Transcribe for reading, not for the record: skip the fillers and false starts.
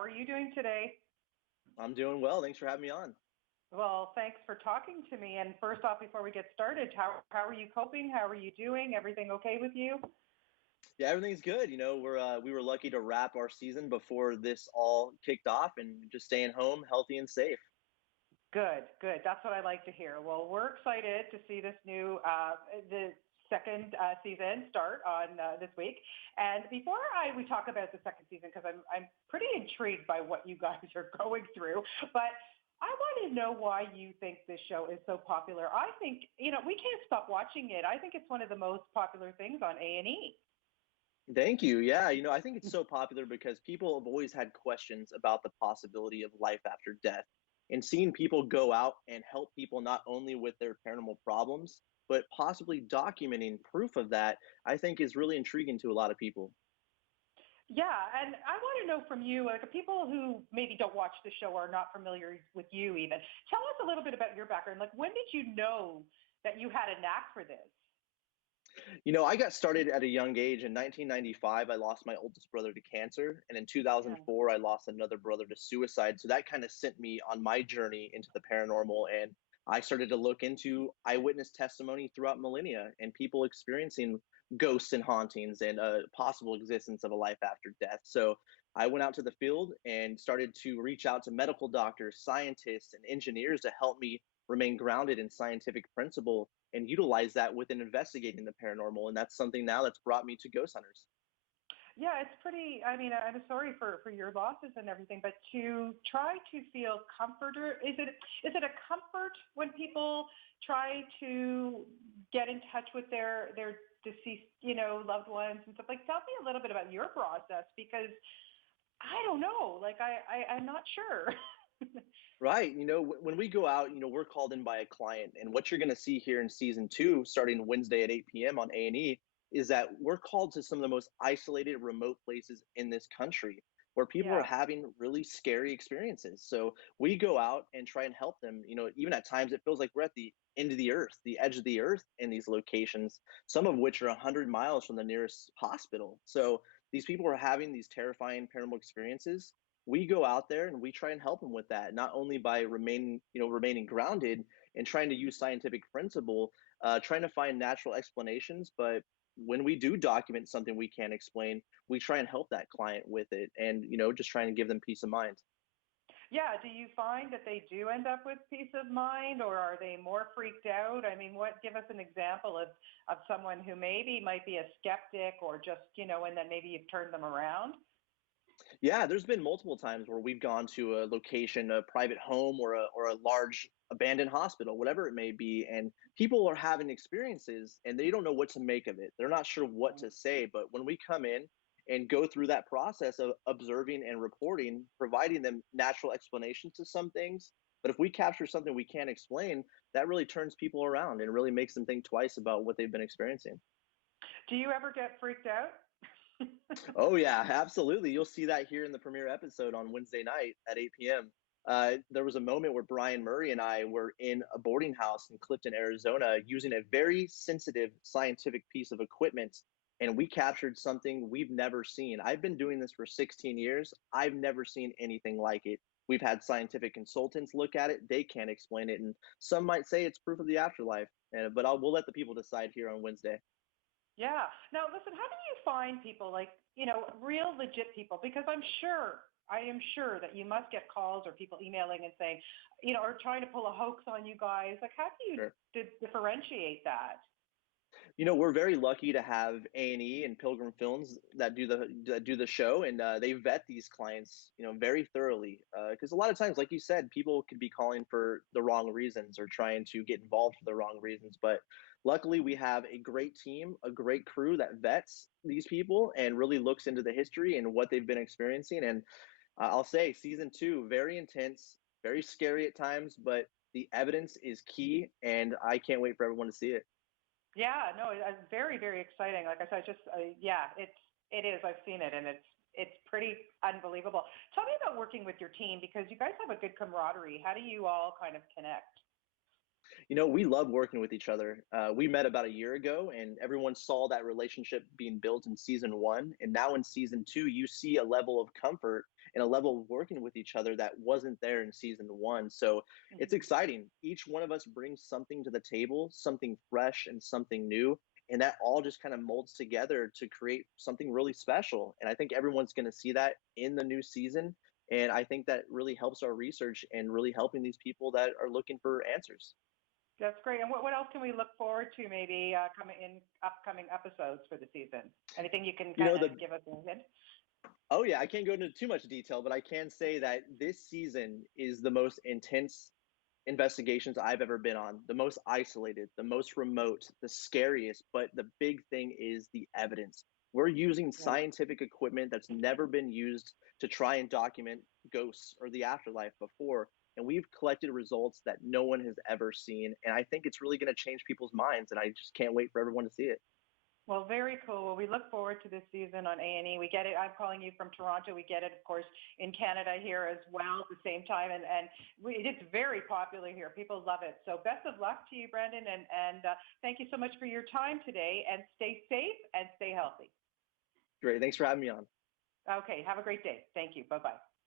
How are you doing today? I'm doing well. Thanks for having me on. Well, thanks for talking to me. And first off, before we get started, how are you coping? How are you doing? Everything okay with you? Yeah, everything's good. We were lucky to wrap our season before this all kicked off, and just staying home, healthy and safe. Good, good. That's what I like to hear. Well, we're excited to see this new the second season start on this week. And before we talk about the second season, because I'm pretty intrigued by what you guys are going through, but I want to know why you think this show is so popular. I think we can't stop watching it. I think it's one of the most popular things on A&E. Thank you. Yeah, I think it's so popular because people have always had questions about the possibility of life after death. And seeing people go out and help people not only with their paranormal problems, but possibly documenting proof of that, I think is really intriguing to a lot of people. Yeah, and I want to know from you, like people who maybe don't watch the show or are not familiar with you even, tell us a little bit about your background. Like when did you know that you had a knack for this? I got started at a young age. In 1995, I lost my oldest brother to cancer, and in Yeah. 2004, I lost another brother to suicide. So that kind of sent me on my journey into the paranormal, and I started to look into eyewitness testimony throughout millennia and people experiencing ghosts and hauntings and possible existence of a life after death. So I went out to the field and started to reach out to medical doctors, scientists, and engineers to help me remain grounded in scientific principle and utilize that within investigating the paranormal. And that's something now that's brought me to ghost hunters. Yeah, it's pretty, I mean, I'm sorry for your losses and everything, but to try to feel comfort, or is it a comfort when people try to get in touch with their deceased, loved ones and stuff? Like, tell me a little bit about your process because I don't know. Like, I'm not sure. Right. When we go out, we're called in by a client. And what you're going to see here in season two, starting Wednesday at 8 p.m. on A&E, is that we're called to some of the most isolated, remote places in this country where people are Yeah. having really scary experiences. So we go out and try and help them. Even at times it feels like we're at the end of the earth, the edge of the earth in these locations, some of which are 100 miles from the nearest hospital. So these people are having these terrifying paranormal experiences. We go out there and we try and help them with that, not only by remaining grounded and trying to use scientific principle, trying to find natural explanations, but when we do document something we can't explain, we try and help that client with it, and just trying to give them peace of mind. Yeah. Do you find that they do end up with peace of mind, or are they more freaked out? I mean, give us an example of someone who maybe might be a skeptic or just, and then maybe you've turned them around? Yeah, there's been multiple times where we've gone to a location, a private home, or a large abandoned hospital, whatever it may be, and people are having experiences and they don't know what to make of it. They're not sure what to say, but when we come in and go through that process of observing and reporting, providing them natural explanations to some things, but if we capture something we can't explain, that really turns people around and really makes them think twice about what they've been experiencing. Do you ever get freaked out? Oh yeah, absolutely. You'll see that here in the premiere episode on Wednesday night at 8 p.m. There was a moment where Brian Murray and I were in a boarding house in Clifton, Arizona, using a very sensitive scientific piece of equipment, and we captured something we've never seen. I've been doing this for 16 years. I've never seen anything like it. We've had scientific consultants look at it. They can't explain it, and some might say it's proof of the afterlife. But we'll let the people decide here on Wednesday. Yeah. Now, listen, how do you find people like, real legit people? Because I am sure that you must get calls or people emailing and saying, or trying to pull a hoax on you guys. Like, how do you Sure. differentiate that? We're very lucky to have A&E and Pilgrim Films that do the show, and they vet these clients, very thoroughly. Because a lot of times, like you said, people could be calling for the wrong reasons or trying to get involved for the wrong reasons. But luckily, we have a great team, a great crew that vets these people and really looks into the history and what they've been experiencing. And I'll say, season two, very intense, very scary at times, but the evidence is key, and I can't wait for everyone to see it. Yeah, no, it's very, very exciting. Like I said, just yeah, it is. I've seen it, and it's pretty unbelievable. Tell me about working with your team because you guys have a good camaraderie. How do you all kind of connect? We love working with each other. We met about a year ago, and everyone saw that relationship being built in season one. And now in season two, you see a level of comfort and a level of working with each other that wasn't there in season one. So it's Mhm. exciting. Each one of us brings something to the table, something fresh and something new. And that all just kind of molds together to create something really special. And I think everyone's going to see that in the new season. And I think that really helps our research and really helping these people that are looking for answers. That's great. And what else can we look forward to maybe coming in upcoming episodes for the season? Anything you can You kind know, of the give us a hint? Oh yeah, I can't go into too much detail, but I can say that this season is the most intense investigations I've ever been on, the most isolated, the most remote, the scariest. But the big thing is the evidence. We're using Right. scientific equipment that's never been used to try and document ghosts or the afterlife before. And we've collected results that no one has ever seen. And I think it's really going to change people's minds. And I just can't wait for everyone to see it. Well, very cool. Well, we look forward to this season on A&E. We get it. I'm calling you from Toronto. We get it, of course, in Canada here as well at the same time. It's very popular here. People love it. So best of luck to you, Brandon. And thank you so much for your time today. And stay safe and stay healthy. Great. Thanks for having me on. Okay. Have a great day. Thank you. Bye-bye.